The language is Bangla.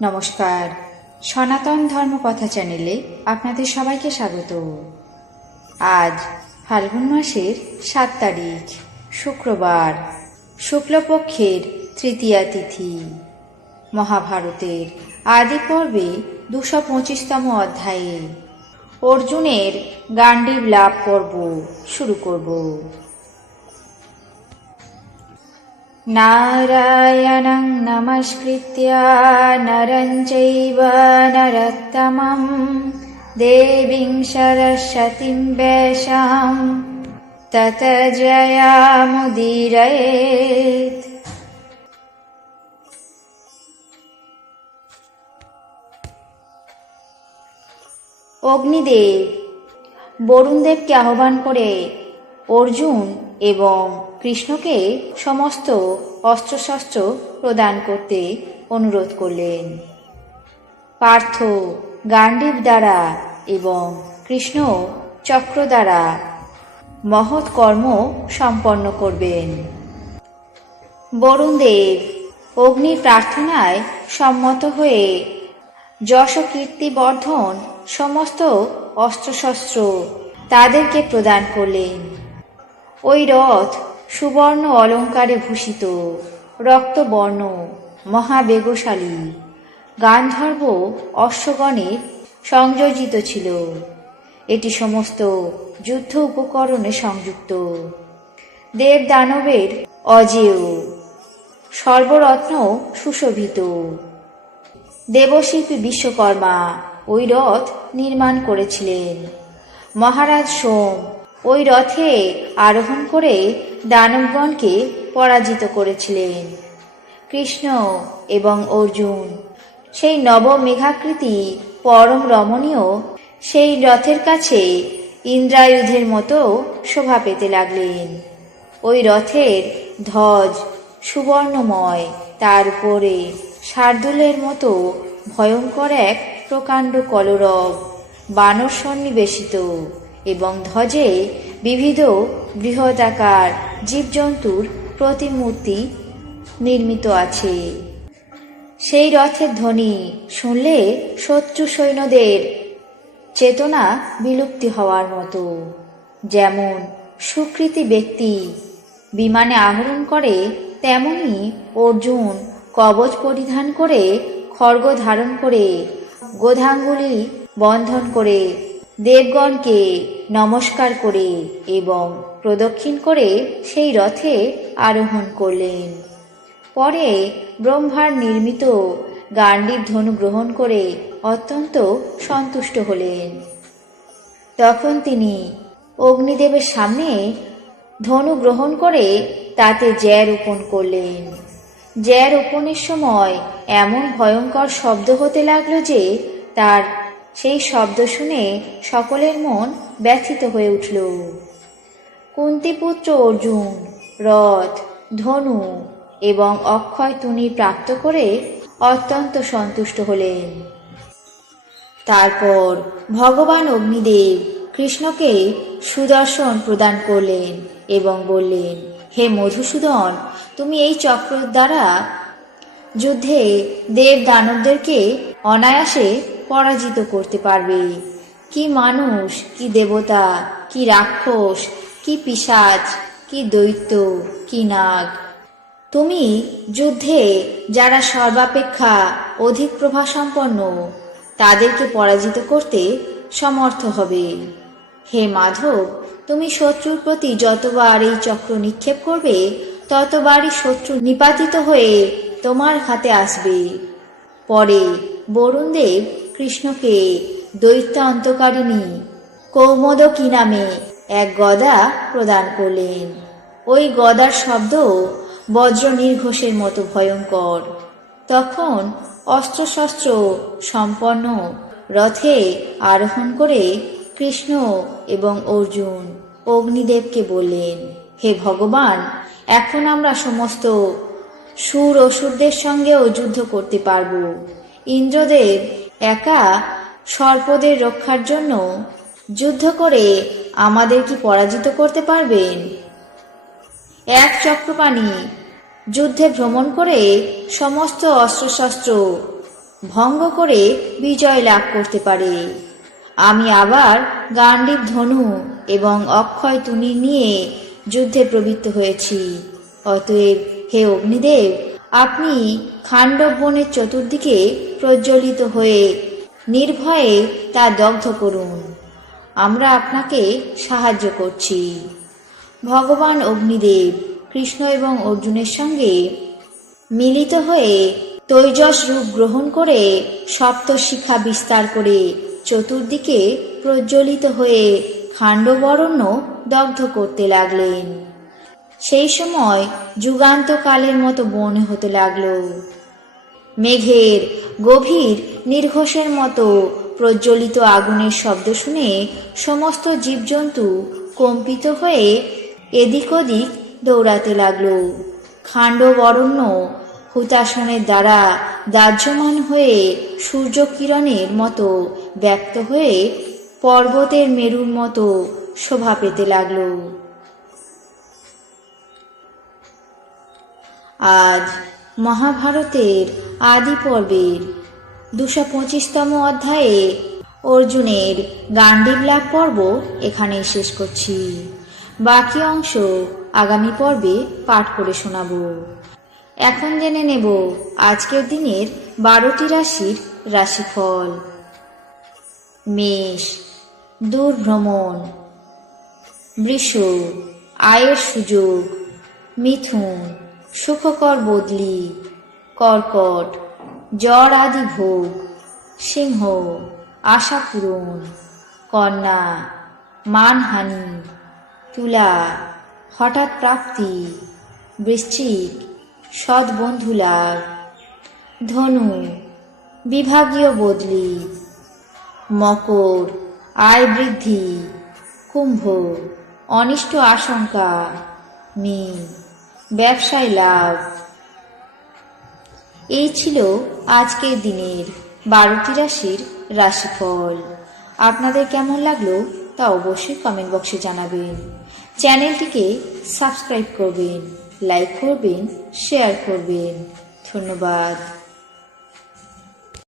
নমস্কার, সনাতন ধর্মকথা চ্যানেলে আপনাদের সবাইকে স্বাগত। আজ ফাল্গুন মাসের ৭ তারিখ, শুক্রবার, শুক্লপক্ষের তৃতীয়া তিথি। মহাভারতের আদি পর্বে ২২৫তম অধ্যায়ে অর্জুনের গাণ্ডীব লাভ পর্ব শুরু করব। নারায়ণং নমস্কৃত্য নরং চৈব নরোত্তমং দেবীং সরস্বতীং ব্যাসাং ততো জয়মুদীরয়েৎ। অগ্নিদেব বরুণদেবকে আহ্বান করে অর্জুন এবং কৃষ্ণকে সমস্ত অস্ত্রশস্ত্র প্রদান করতে অনুরোধ করলেন। পার্থ গাণ্ডীব দ্বারা এবং কৃষ্ণ চক্র দ্বারা মহৎ কর্ম সম্পন্ন করবেন। বরুণদেব অগ্নির প্রার্থনায় সম্মত হয়ে যশ কীর্তি বর্ধন সমস্ত অস্ত্রশস্ত্র তাদেরকে প্রদান করলেন। ওই রথ সুবর্ণ অলঙ্কারে ভূষিত, রক্তবর্ণ, মহাবেগশালী, গান্ধর্ব অশ্বগণে সংযোজিত ছিল। এটি সমস্ত যুদ্ধ উপকরণে সংযুক্ত। দেব দানবের অজেয়, সর্বরত্ন সুশোভিত। দেবশিল্পী বিশ্বকর্মা ওই রথ নির্মাণ করেছিলেন। মহারাজ সোম ওই রথে আরোহণ করে দানবগণকে পরাজিত করেছিলেন। কৃষ্ণ এবং অর্জুন সেই নবমেঘাকৃতি পরম রমণীয় সেই রথের কাছে ইন্দ্রায়ুধের মতো শোভা পেতে লাগলেন। ওই রথের ধ্বজ সুবর্ণময়, তার উপরে শার্দুলের মতো ভয়ঙ্কর এক প্রকাণ্ড কলরব বানর সন্নিবেশিত এবং ধ্বজে বিবিধ বৃহদাকার জীবজন্তুর প্রতিমূর্তি নির্মিত আছে। সেই রথের ধ্বনি শুনলে শত্রু সৈন্যদের চেতনা বিলুপ্তি হওয়ার মতো। যেমন সুকৃতি ব্যক্তি বিমানে আরোহণ করে, তেমনি অর্জুন কবচ পরিধান করে, খড়গ ধারণ করে, গোধাঙ্গুলি বন্ধন করে, দেবগণকে নমস্কার করে এবং প্রদক্ষিণ করে সেই রথে আরোহণ করলেন। পরে ব্রহ্মার নির্মিত গাণ্ডীব ধনু গ্রহণ করে অত্যন্ত সন্তুষ্ট হলেন। তখন তিনি অগ্নিদেবের সামনে ধনু গ্রহণ করে তাতে জ্যা রোপণ করলেন। জ্যা রোপণের সময় এমন ভয়ঙ্কর শব্দ হতে লাগলো যে তার সেই শব্দ শুনে সকলের মন ব্যথিত হয়ে উঠল। কুন্তিপুত্র অর্জুন রথ, ধনু এবং অক্ষয় তুনি প্রাপ্ত করে অত্যন্ত সন্তুষ্ট হলেন। তারপর ভগবান অগ্নিদেব কৃষ্ণকে সুদর্শন প্রদান করলেন এবং বললেন, হে মধুসূদন, তুমি এই চক্র দ্বারা যুদ্ধে দেব দানবদেরকে অনায়াসে পরাজিত করতে পারবে। কি মানুষ, কি দেবতা, কি রাক্ষস, কি পিশাচ, কি দৈত্য, কি নাগ, তুমি যুদ্ধে যারা সর্বাপেক্ষা অধিক প্রভাসম্পন্ন তাদেরকে পরাজিত করতে সমর্থ হবে। হে মাধব, তুমি শত্রুর প্রতি যতবার এই চক্র নিক্ষেপ করবে ততবারই শত্রু নিপাতিত হয়ে তোমার হাতে আসবে। পরে বরুণদেব কৃষ্ণকে দৈত্য অন্তকারিণী কৌমোদকী নামে এক গদা প্রদান করলেন। ওই গদার শব্দ বজ্র নির্ঘোষের মতো ভয়ঙ্কর। তখন অস্ত্রশস্ত্র সম্পন্ন রথে আরোহণ করে কৃষ্ণ এবং অর্জুন অগ্নিদেবকে বললেন, হে ভগবান, এখন আমরা সমস্ত সুর অসুরদের সঙ্গেও যুদ্ধ করতে পারব। ইন্দ্রদেব একা সর্পদের রক্ষার জন্য যুদ্ধ করে আমাদের কি পরাজিত করতে পারবেন? এক চক্রপাণি যুদ্ধে ভ্রমণ করে সমস্ত অস্ত্রশস্ত্র ভঙ্গ করে বিজয় লাভ করতে পারে। আমি আবার গাণ্ডীব ধনু এবং অক্ষয় তুনি নিয়ে যুদ্ধে প্রবৃত্ত হয়েছি। অতএব হে অগ্নিদেব, আপনি খাণ্ডব বনের চতুর্দিকে প্রজ্বলিত হয়ে নির্ভয়ে তা দগ্ধ করুন। আমরা আপনাকে সাহায্য করছি। ভগবান অগ্নিদেব কৃষ্ণ এবং অর্জুনের সঙ্গে মিলিত হয়ে তৈজস রূপ গ্রহণ করে সপ্তশিখা বিস্তার করে চতুর্দিকে প্রজ্বলিত হয়ে খাণ্ডবরণ্য দগ্ধ করতে লাগলেন। সেই সময় যুগান্তকালের মতো মনে হতে লাগল। মেঘের গভীর নির্ঘোষের মতো প্রজ্বলিত আগুনের শব্দ শুনে সমস্ত জীবজন্তু কম্পিত হয়ে এদিক ওদিক দৌড়াতে লাগল। খাণ্ডবরণ্য হুতাসনের দ্বারা দাহ্যমান হয়ে সূর্যকিরণের মতো ব্যক্ত হয়ে পর্বতের মেরুর মতো শোভা পেতে লাগল। আজ মহাভারতের আদি পর্বের 225তম অধ্যায়ে অর্জুনের গাণ্ডীব লাভ পর্ব এখানেই শেষ করছি। বাকি অংশ আগামী পর্বে পাঠ করে শোনাব। এখন জেনে নেব আজকের দিনের 12টি রাশির রাশিফল। মেষ, দূর ভ্রমণ। বৃষ, আয়ের সুযোগ। মিথুন, সুখকর বদলি। কর্কট, জ্বর আদি ভোগ। সিংহ, আশা পূরণ। কন্যা, মানহানি। তুলা, হঠাৎ প্রাপ্তি। বৃশ্চিক, সৎ বন্ধু লাভ। ধনু, বিভাগীয় বদলি। মকর, আয় বৃদ্ধি। কুম্ভ, অনিষ্ট আশঙ্কা। মীন, ব্যবসায় লাভ। এই ছিল আজকের দিনের 12টি রাশির রাশিফল। আপনাদের কেমন লাগলো তা অবশ্যই কমেন্ট বক্সে জানাবেন। চ্যানেলটিকে সাবস্ক্রাইব করবেন, লাইক করবেন, শেয়ার করবেন। ধন্যবাদ।